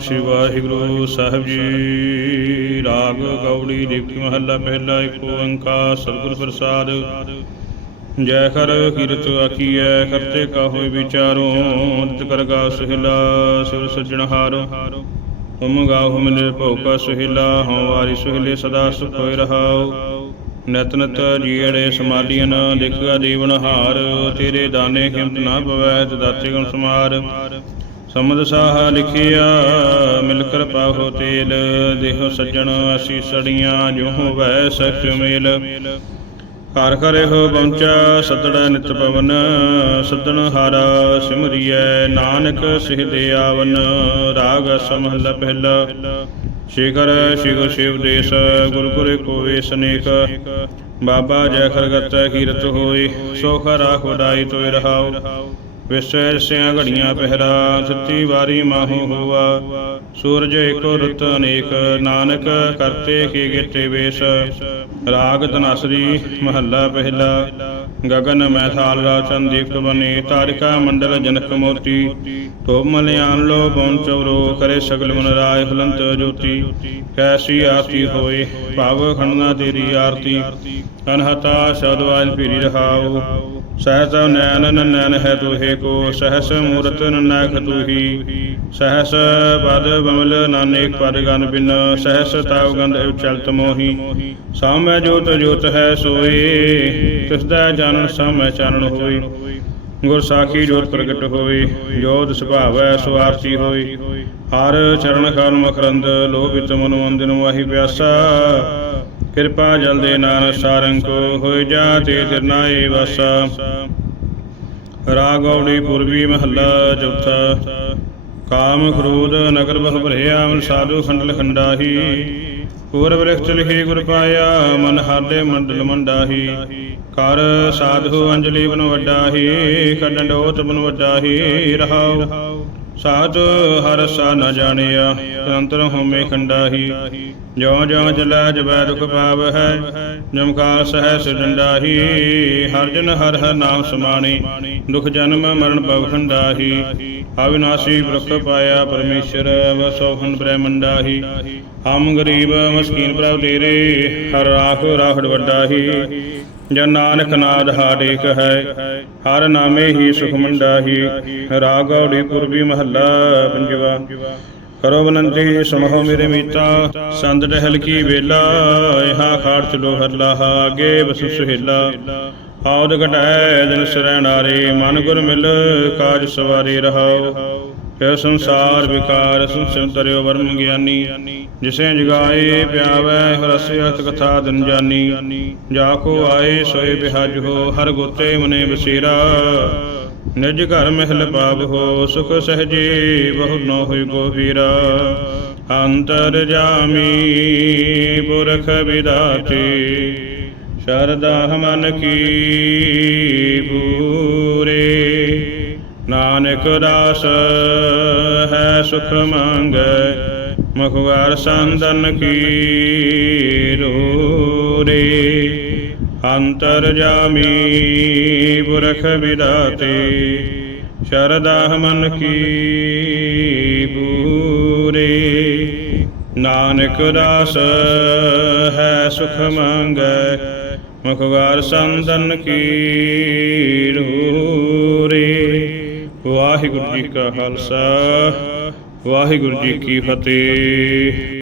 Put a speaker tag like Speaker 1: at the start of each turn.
Speaker 1: ਸ੍ਰੀ ਵਾਹਿਗੁਰੂ ਸਾਹਿਬ ਜੀ। ਰਾਗ ਗੌੜੀ ਦੀਪਕ ਮਹੱਲਾ ਪਹਿਲਾ ਇੱਕ ਓੰਕਾਰ ਸਤਿਗੁਰ ਪ੍ਰਸਾਦ। ਜੈ ਕਰ ਕੀਰਤ ਆਖੀਐ ਕਰਤੇ ਕਾ ਹੋਇ ਵਿਚਾਰੋ। ਅੰਤ ਕਰਗਾ ਸੁਹਿਲਾ, ਸਿਰ ਸੱਜਣਹਾਰ ਤੁਮ ਗਾਹੁ ਮਿਲੇ ਭਉ ਕਾ ਸੁਹਿਲਾ, ਹਉ ਵਾਰੀ ਸੁਹਿਲੇ ਸਦਾ ਸੁਖ ਹੋਇ ਰਹਾਉ। ਨਿਤ ਨਿਤ ਜੀੜੇ ਸਮਾਲੀਨ ਦੇਖਗਾ ਜੀਵਨ ਹਾਰ। ਤੇਰੇ ਦਾਨੇ ਕਿਮਤ ਨਾ ਪਵੈ ਦਾਤੇ ਗੁਣ ਸਮਾਰ। ਸਮਦ ਸਾਹ ਲਿਖਿਆ, ਮਿਲ ਕਰ ਪਾਹੋ ਤੇਲ, ਦੇਹ ਸੱਜਣ ਅਸੀਂ ਸੜੀਆਂ ਜੋ ਹੋਵੈ ਸਖ ਮੇਲ। ਘਰ ਘਰੇ ਹੋ ਪਹੁੰਚਾ ਸਤੜਾ ਨਿਤ ਪਵਨ, ਸੱਦਣ ਹਾਰਾ ਸਿਮਰਿਐ, ਨਾਨਕ ਸਿਹ ਦੇ ਆਵਨ, ਰਾਗ ਸਮਹਲਾ ਪਹਿਲਾ। ਸ਼ੇਖਰ ਸ਼ਿਵ ਸ਼ਿਵ ਦੇਸ ਗੁਰ ਗੁਰੇ ਕੋਵੇ ਸਨੇਕ। ਬਾਬਾ ਜੈ ਖਰਗਤ ਕੀਰਤ ਹੋਏ, ਸੋਖ ਰਾਖ ਵਡਾਈ ਤੋਇ ਰਹਾਉ ਵਿਸੈ ਸਿਆਂ ਘੜੀਆਂ ਪਹਿਰਾ ਸੱਤੀ ਵਾਰੀ ਮਾਹੂ ਹੋਆ। ਸੂਰਜ ਏਕੋ ਰੁੱਤ ਅਨੇਕ, ਨਾਨਕ ਕਰਤੇ ਕੀ ਗਿਤੇ ਵੇਸ ਰਾਗ ਤਨਸਰੀ ਮਹੱਲਾ ਪਹਿਲਾ। ਗਗਨ ਮੈਥਾਲ ਰਾ ਦੀਪਤ ਬਨੇ, ਤਾਰਿਕਾ ਮੰਡਲ ਜਨਕ ਮੋਤੀ ਤੋਪ ਮਲਿਆਨ ਲੋ ਪਹੁੰਚਵਰੋ ਕਰੇ ਸਗਲ ਮਨ ਰਾਏ ਹਲੰਤ ਜੋਤੀ। ਕੈਸੀ ਆਰਤੀ ਹੋਏ, ਭਾਵ ਖੰਡਨਾ ਤੇਰੀ ਆਰਤੀ। ਅਨਹਤਾ ਸ਼ਬਦਵਾਜ ਪੀਰੀ ਰਹਾਉ। ਸਹਸ ਨੈਨ ਨੈਨ ਹੈ ਤੁਹੇ ਕੋ, ਸਹਸ ਮੂਰਤ ਨਨਖ ਤੁਹੀ। ਸਹਸ ਪਦ ਬਮਲ ਨਾਨੇਕ ਪਦ ਗਨ ਬਿਨ, ਸਹਸ ਤਾਵ ਗੰਧ ਉਚਲਤ ਮੋਹੀ। ਸਾਮੈ ਜੋਤ ਜੋਤ ਹੈ ਸੋਏ ਤਿਸ ਦਾ ਜਾਣਨ ਸਾਮੈ ਚਾਨਣ ਹੋਈ। ਗੁਰ ਸਾਖੀ ਜੋਤ ਪ੍ਰਗਟ ਹੋਈ। ਜੋਤ ਸੁਭਾਵੈ ਸੁਆਰਤੀ ਹੋਈ। ਹਰ ਚਰਨ ਖਾਨ ਮਕਰੰਦ ਲੋਭਿਤ ਮਨ ਮੰਦਿਨ ਵਾਹੀ ਪਿਆਸਾ। ਕਿਰਪਾ ਜਲ ਦੇ ਨਾਨਕ ਸਾਰੰਗ ਕੋ ਹੋਇ ਜਾ ਤੇ ਤਿਰਨਾਏ ਵਾਸਾ। ਰਾਗੌੜੀ ਪੁਰਬੀ ਮਹੱਲਾ ਚੌਥਾ। ਕਾਮ ਕ੍ਰੋਧ ਨਗਰ ਬਹ ਭਰਿਆ, ਮਨ ਸਾਧੂ ਖੰਡਲ ਖੰਡਾਹੀ। ਪੂਰਬ ਰਿਖਤ ਲਿਖੇ ਗੁਰ ਪਾਇਆ, ਮਨ ਹਾਲੇ ਮੰਡਲ ਮੰਡਾਹੀ। ਕਰ ਸਾਧੂ ਅੰਜਲੀ ਬਨ ਵੱਡਾਹੀ ਖੰਡੋਤ ਬਨ ਵੱਡਾਹੀ, ਰਹਾਉ। ਸਾਧ ਹਰ ਸਾ ਨ ਜਾਣਿਆ, ਅੰਤਰ ਹੋਮੇ ਖੰਡਾਹੀ। ਜਿਉ ਜਿਉ ਜਲੈ ਜਬੈ ਦੁਖ ਪਾਵ ਹੈ ਜਮਕਾ ਸਹਿਸ ਡੰਡਾਹੀ। ਹਰ ਜਨ ਹਰ ਹਰ ਨਾਮ ਸਮਾਣੀ, ਦੁਖ ਜਨਮ ਮਰਨ ਭਵ ਖੰਡਾਹੀ। ਅਵਿਨਾਸੀ ਬ੍ਰਖ ਪਾਇਆ ਪਰਮੇਸ਼ਰ ਵਸੋ ਖੰਡ ਬ੍ਰਹਮੰਡਾਹੀ। ਹਮ ਗਰੀਬ ਮਸਕੀਨ ਪ੍ਰਭ ਤੇਰੇ, ਹਰ ਰਾਖ ਰਾਖੜ ਵੱਡਾਹੀ। ਜਨ ਨਾਨਕ ਨਾਦ ਹਾਡੇਕ ਹੈ, ਹਰ ਨਾਮੇ ਹੀ ਸੁਖ ਮੰਡਾਹੀ। ਰਾਗੌੜੀ ਪੁਰਬੀ ਮਹ ਮਹੱਲਾ ਪੰਜਵਾ। ਕਰੋ ਬਨੰਤੀ ਸਮਹੋ ਮੇਰੇ ਮੀਤਾ, ਸੰਦ ਟਹਿਲ ਕੀ ਵੇਲਾ, ਇਹਾ ਖਾੜ ਚਲੋ ਹਰ ਲਾਹਾ ਬਸ ਸੁਹੇਲਾ। ਆਉਦ ਘਟੈ ਦਿਨ ਸਰੈ ਨਾਰੇ, ਮਨ ਗੁਰ ਮਿਲ, ਕਾਜ ਸਵਾਰੀ ਰਹਾਉ ਇਹ ਸੰਸਾਰ ਵਿਕਾਰ ਸੰਸਨ ਤਰਿਓ ਵਰਮ ਗਿਆਨੀ। ਜਿਸੇ ਜਗਾਏ ਪਿਆਵੈ ਰਸਿਅਤ ਕਥਾ ਦਿਨ ਜਾਨੀ। ਜਾ ਕੋ ਆਏ, ਸੋਏ ਬਿਹਜ ਹੋ, ਹਰ ਗੋਤੇ ਮਨੇ ਬਸੇਰਾ। ਨਿਜ ਘਰ ਮਹਿਲ ਪਾਪ ਹੋ, ਸੁਖ ਸਹਜੇ ਬਹੁ ਨ ਹੋਇ ਗੋਬੀਰਾ ਅੰਤਰ ਜਾਮੀ ਪੁਰਖ ਵਿਦਾਤੇ ਸ਼ਰਦਾ ਮਨ ਕੀ ਪੂਰੇ। ਨਾਨਕ ਦਾਸ ਹੈ ਸੁਖ ਮੰਗੈ ਮਖਵਾਰ ਸੰਦਨ ਕੀ ਰੋਰੇ। ਅੰਤਰ ਜਾਮੀ ਪੁਰਖ ਵਿਦਾਤੇ ਸ਼ਰਦਾ ਮਨ ਕੀ ਪੂਰੇ ਨਾਨਕ ਦਾਸ ਹੈ ਸੁਖ ਮੰਗੈ ਮੁਖਗਾਰ ਸੰਦਨ ਕੀ ਰੂਰੇ ਵਾਹਿਗੁਰੂ ਜੀ ਕਾ ਖਾਲਸਾ ਵਾਹਿਗੁਰੂ ਜੀ ਕੀ ਫਤਿਹ